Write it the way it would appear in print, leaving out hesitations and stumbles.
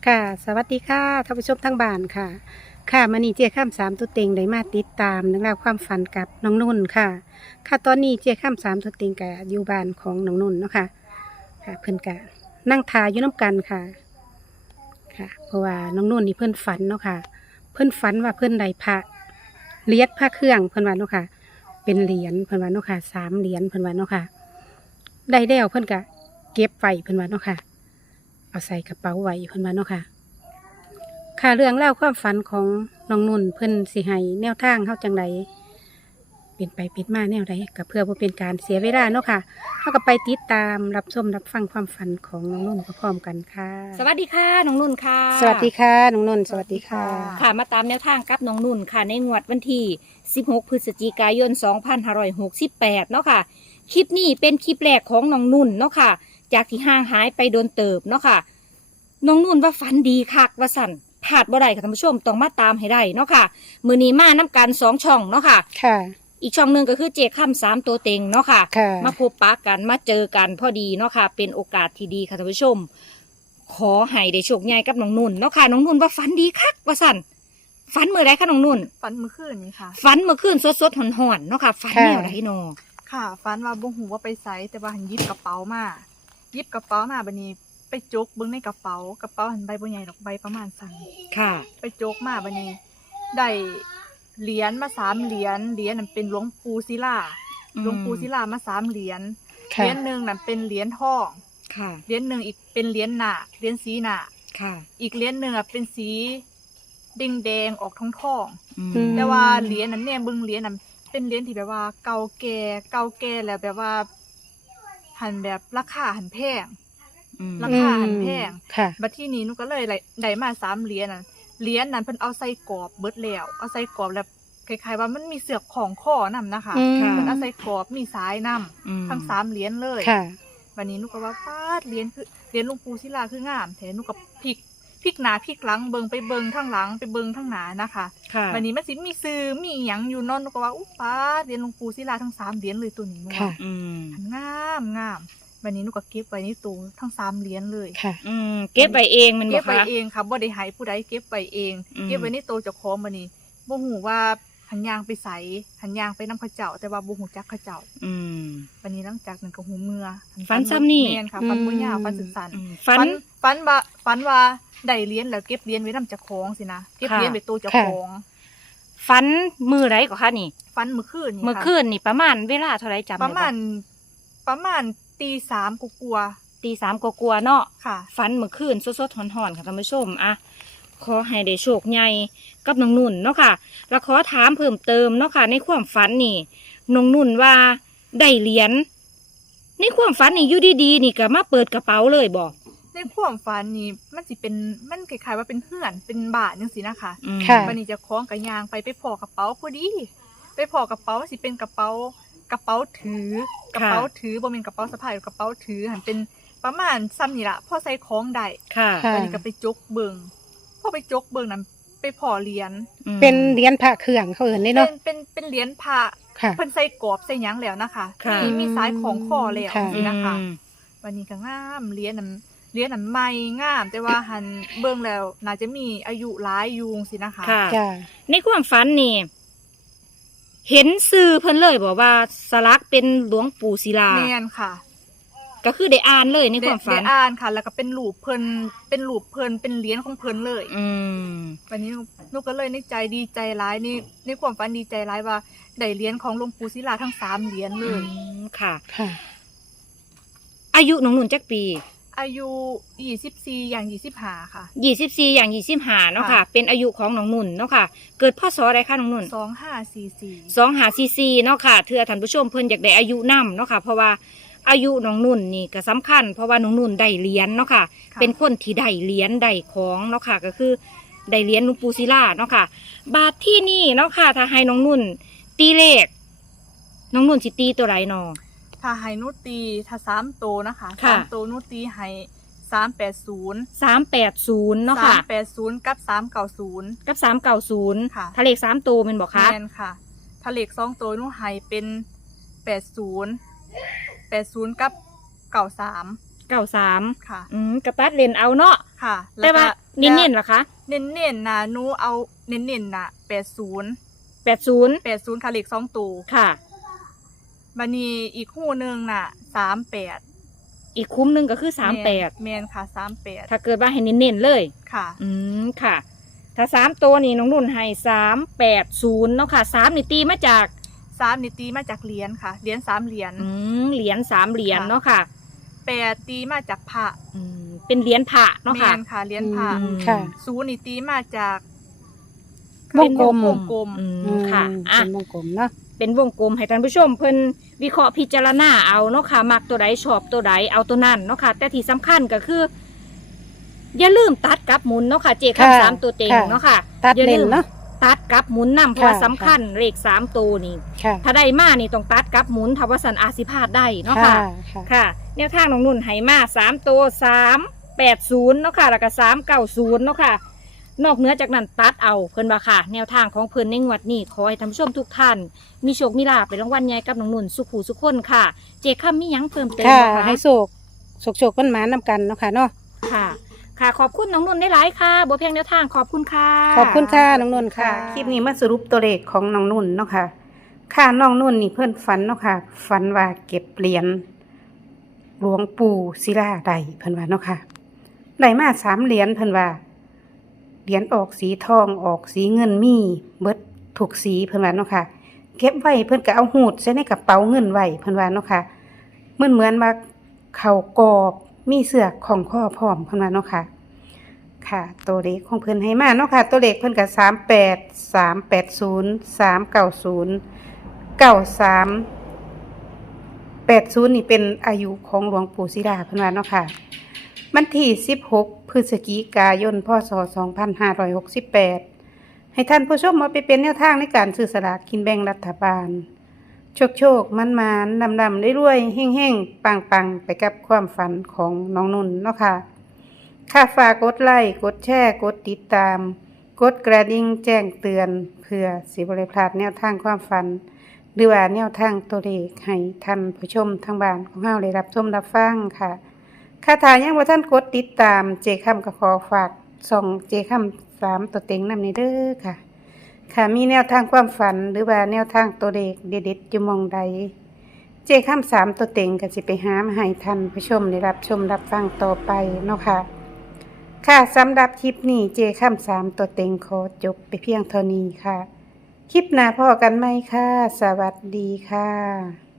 ค่ะสวัสดีค่ะท่านผู้ชมทั้งบ้านค่ะค่ะมื้อนี้เจ้าข้ามสามตัวเต็งได้มาติดตามเรื่องราวความฝันกับน้องนุ่นค่ะค่ะตอนนี้เจ้าข้ามสามตัวเต็งก็อยู่บ้านของน้องนุ่นเนาะค่ะค่ะเพิ่นก็นั่งทาอยู่น้ำกันค่ะค่ะเพราะว่าน้องนุ่นนี่เพิ่นฝันเนาะค่ะเพิ่นฝันว่าเพิ่นได้พระเหรียญพระเครื่องเพิ่นว่าเนาะค่ะเป็นเหรียญเพิ่นว่าเนาะค่ะ3 เหรียญเพิ่นว่าเนาะค่ะได้แล้วเพิ่นก็เก็บไว้เพิ่นว่าเนาะค่ะเอาใส่กระเป๋าไว้เพิ่นว่าเนาะค่ะ ค่ะเรื่องเล่าวความฝันของน้องนุ่นเพิ่นสิให้แนวทางเฮาจังไดเป็นไปเป็นมาแนวใดก็เพื่อบ่เป็นการเสียเวลาเนาะค่ะเฮาก็ไปติดตามรับชมรับฟังความฝันของน้องนุ่นพร้อมๆกันค่ะสวัสดีค่ะน้องนุ่นค่ะสวัสดีค่ะน้องนุ่นสวัสดีค่ะค่ะมาตามแนวทางกับน้องนุ่นค่ะในงวดวันที่16พฤศจิกายน2568เนาะค่ะคลิปนี้เป็นคลิปแรกของน้องนุ่นเนาะค่ะจากที่ห่างหายไปโดนเติบเนาะค่ะน้องนุ่นว่าฝันดีคักว่าสั่นพลาดบ่ได้ค่ะท่านผู้ชมต้องมาตามให้ได้เนาะค่ะมื้อนี้มาน้ำกัน2 ช่องเนาะค่ะค่ะอีกช่องหนึ่งก็คือเจค่ำ3 ตัวเต็งเนาะค่ะค่ะมาพบปะกันมาเจอกันพอดีเนาะค่ะเป็นโอกาสที่ดีค่ะท่านผู้ชม ขอให้ได้โชคใหญ่กับน้องนุ่นเนาะค่ะน้องนุ่นว่าฝันดีคักว่าสั่นฝันเมื่อไรคะน้องนุ่นฝันเมื่อคืนนี้ค่ะฝันเมื่อคืนสดๆหอนๆเนาะค่ะฝันแนวไหนเนาะค่ะฝันว่าบ่ฮู้ว่าไปไสแต่ว่าหันหยิบกระเป๋ามาหยิบกระเป๋ามาบัดนี้ไปจกเบิ่งในกระเป๋หันใบบ่ใหญ่ดอกใบประมาณสั่นค่ะไปจกมาบัดนี้ได้เหรียญมา3 เหรียญนั้นเป็นหลวงปู่ศิลาหลวงปู่ศิลามา3 เหรียญเหค่ะรียญหนึงนั้นเป็นเหรียญทองค่ะเหรียญหนึงอีกเป็นเหรียญหน้าเหรียญสีหน้าค่ะอีกเหรียญหนึงอ่ะเป็นสีแดงๆออกทองอืมๆแต่ว่าเหรียญนั้นเนี่ยเบิ่งเหรียญนั้นเป็นเหรียญที่แบบว่าเก่าแก่แล้วแบบว่าหันแบบราคาหันแพงอืมราคาหันแพงค่ะบัดที่นี้หนูก็เลยได้มา3 เหรียญน่ะเหรียญนั้นเพิ่นเอาใส่กรอบเบิดแล้วเอาใส่กรอบแล้วคล้ายๆว่ามันมีเสือกของข้อนำนะคะอืมเพิ่นเอาใส่กรอบมีสายนำอืมทั้ง3 เหรียญเลยค่ะบัดนี้หนูก็ว่าปาดเหรียญคือเหรียญหลวงปู่ศิลาคืองามแท้หนูก็พลิกหน้าพลิกหลังเบิ่งไปเบิ่งข้างหลังไปเบิ่งข้างหน้านะคะค่ะบัดนี้มันสิมีซื้อมีหยังอยู่เนอนหนูก็ว่าอุ๊ปาดเหรียญหลวงปู่ศิลาทั้ง3 เหรียญเลยตัวนี้หนูค่ะว่าอืมงามบัดนี้หนูก็เก็บไว้ในตู้ทั้ง3 เหรียญเลยค่ะอืมเก็บไว้เองมันบเก็อบ กไว้คะเองค่ะบ่ได้ให้ผู้ใดเก็บไว้เองอืมเก็บไว้ในตู้เจ้าของบัดนี้บ่ฮู้ว่าหันยางไปไสหันยางไปนำเขาเจ้า แต่ว่าบ่ฮู้จักเขาเจ้าอืมบัดนี้หลังจากนั้นก็หูเมื่อฝันซ้ำนี่แม่นค่ะฝันบ่ยาวฝันสั้นอืมๆฝันฝันว่าได้เหรียญแล้วเก็บเหรียญไว้นำเจ้าของสินะเก็บค่ะเหรียญไว้ตู้เจ้าของฝันมือไรก็คะนี่ฝันเมื่อคืนนี่เมื่อค่ะคืนนี่ประมาณเวลาเท่าไรจำปได้ระมาณตี 3กลัวตีสามกลัวๆเนาะๆค่ะฝันเมื่อคืนสดๆหอนๆค่ะท่านผู้ชมอะขอให้ได้โชคใหญ่กับน้องนุ่นเนาะค่ะ แล้วขอถามเพิ่มเติมเนาะค่ะ ในความฝันนี่น้องนุ่นว่าได้เหรียญในความฝันนี่อยู่ดีๆนี่ก็มาเปิดกระเป๋าเลยบอกในความฝันนี่มันสิเป็นมันคล้ายๆว่าเป็นเฮือนเป็นบ้านจังซี่นะคะค่ะวันนี้เจะคล้าของกับยางไปพอกระเป๋าพอดีไปพอกระเป๋าสิเป็นกระเป๋ถือกระเป๋าถือบ่แม่นกระเป๋าสะพายกระเป๋าถือหันเป็นประมาณซ้ำนี่ล่ะพอใส่ของได้ค่ะค่ะวันนี้ก็ไปจกเบิ่งพอไปจกเบิ่งนั้นไปพอเหรียญอืมเป็นเหรียญพระเครื่องเขาเอิ้นได้เป็เนาะนเป็นเหรียญพระค่ะเพิ่นใส่กรอบใส่หยังแล้วนะคะค่ะมีสายของคอแล้วค่ะนี่นะคะอืมวันนี้ก็งามเหรียญนั้นใหม่งาม แต่ว่าหันเบิ่งแล้วน่าจะมีอายุหลายอยู่สินะคะค่ะจ้าในความฝันนี่เห็นสื่อเพิ่นเลยบอกว่าสลักเป็นหลวงปู่ศิลาแม่นค่ะก็คือได้อ่านเลยในความฝันได้อ่านค่ะ แล้วก็เป็นรูปเพิ่นเป็นเหรียญของเพิ่นเลยอืมวันนี้หนูก็เลยในใจดีใจร้ายในความฝันดีใจร้ายว่าได้เหรียญของหลวงปู่ศิลาทั้ง3 เหรียญเลยค่ะค่ะอายุน้องนุ่นจักปีอายุ24อย่าง25ค่ะ 24อย่าง25เนาะค่ะค่ะเป็นอายุของน้องนุ่นเนาะค่ะ เกิดพศอะไรคะน้องนุ่น 2544 2544เนาะค่ะเทื่อท่านผู้ชมเพิ่นอยากได้อายุนำเนาะค่ะ เพราะว่าอายุน้องนุ่นนี่ก็สำคัญ เพราะว่าน้องนุ่นได้เหรียญเนาะค่ะค่ะเป็นคนที่ได้เหรียญได้ของเนาะค่ะ ก็คือได้เหรียญหลวงปู่ศิลาเนาะค่ะ บาทที่นี่เนาะค่ะ ถ้าให้น้องนุ่นตีเลขน้องนุ่นสิตีตัวไรเนาะถ้าให้หนูตีถ้า3โตวนะคะค่ะ 3โตวหนูตีให้380 380เนาะค่ะ 380กับ390 กับ390 ค่ะถ้าเลข3ตัวเป็นบอกคะแม่นค่ะ ถ้าเลข2โตวหนูให้เป็น80กับ93 93 ค่ะกระตัดเลนเอาเนาะค่ะแต่ว่าเน้นๆเหรอคะเน้นๆนะหนูเอาเน้นๆนะ80 80 ค่ะเลข2ตัวค่ะบัดนี้อีกคู่หนึงน่ะ38 อีกคุ้มหนึงก็คือแม่นค่ะ 38ถ้าเกิดว่าให้เน้นๆเลย 38ค่ะค่ะ ถ้า3ตัวนี่น้องนุ่นให้380เนาะค่ะ3นี่ตีมาจาก 3นี่ตีมาจากเหรียญค่ะเหรียญ3เหรียญเหรียญ3เหรียญค่ะเนาะค่ะ 8ตีมาจากพระเป็นเหรียญพระเนาะแม่ค่ะนค่ะเหรียญพระอืมค่ะ 0นี่ตีมาจากวงกลมวงกลมค่ะอ่ะเป็นวงกลมเนาะเป็นวงกลมให้ท่านผู้ชมเพิ่นวิเคราะห์พิจารณาเอาเนาะค่ะมักตัวใดชอบตัวใดเอาตัวนั้นเนาะค่ะแต่ที่สำคัญก็คือ อย่าลืมตัดกับหมุนเนาะค่ะเจคำ3ตัวเต็งเนาะค่ะตัดอย่าเลลืนมเนาะตัดกับหมุนนำเพราะว่าค่ะสำคัญเลข3ตัวนี่ค่ะถ้าได้มานี่ต้องตัดกับหมุนถ้าว่าสันอาจสิพลาดได้เนาะค่ะค่ะค่ะแนวทางน้องนุ่นไหมา3ตัว380เนาะค่ะแล้วก็390เนาะค่ะนอกเหนือจากนั้นตัดเอาเพิ่นว่าค่ะ แนวทางของเพิ่นในงวดนี้ขอให้ท่านผู้ชมทุกท่าน มีโชคมีลาภเป็นรางวัลใหญ่กับน้องนุ่นสุขหูสุขคนค่ะ เจค่ามีหยังเพิ่มเติมค่ะบ่คะให้โศกมันหมานำกันเนาะค่ะเนาะค่ะ ค่ะขอบคุณน้องนุ่นได้หลายๆค่ะบ่เพียงแนวทางขอบคุณค่ะขอบคุณค่ะน้องนุ่นค่ะค่ะคลิปนี้มาสรุปตัวเลขของน้องนุ่นเนาะค่ะ ค่ะน้องนุ่นนี่เพื่อนฝันเนาะค่ะ ฝันว่าเก็บเหรียญหลวงปู่ศิลาใดเพิ่นว่าเนาะค่ะได้มา3เหรียญเพิ่นว่าเหรียญออกสีทองออกสีเงินมีเบิดถูกสีเพิ่นว่าเนาะค่ะ เก็บไว้เพิ่นก็เอาหูดใส่ในกระเป๋าเงินไว้เพิ่นว่าเนาะค่ะเหมือนว่าเขากรอบมีเสือกของข้อพร้อมเพิ่นว่าเนาะค่ะ ค่ะตัวเลขของเพิ่นให้มาเนาะค่ะ ตัวเลขเพิ่นก็38 380 390 93 80นี่เป็นอายุของหลวงปู่ศิลาเพิ่นว่าเนาะค่ะวันที่16พฤศจิกายนพศ2568ให้ท่านผู้ชมมาไปเป็นแนวทางในการซื้อสลากกินแบ่งรัฐบาล โชคมันดำรวยๆเฮ่งๆปังๆไปกับความฝันของน้องนุ่นเนาะค่ะ ค่ะฝากกดไลค์กดแชร์กดติดตาม กดกระดิ่งแจ้งเตือนเพื่อสิบริพลาดแนวทางความฝัน หรือว่าแนวทางตัวเลขให้ท่านผู้ชมทางบ้านของเฮาได้รับชมรับฟังค่ะค่ะถ้ายังบ่ท่านกดติดตามเจคำก็ขอฝากส่องเจคำ3ตัวเต็งนำในเด้อค่ะ ค่ะมีแนวทางความฝันหรือว่าแนวทางตัวเลขเด็ดๆอยู่หม่องใด เจคำ3ตัวเต็งก็สิไปหามาให้ท่านผู้ชมได้รับชมรับฟังต่อไปเนาะค่ะ ค่ะสำหรับคลิปนี้เจค่ำ3ตัวเต็งขอจบไปเพียงเท่านี้ค่ะ คลิปหน้าพอกันไหมค่ะ สวัสดีค่ะ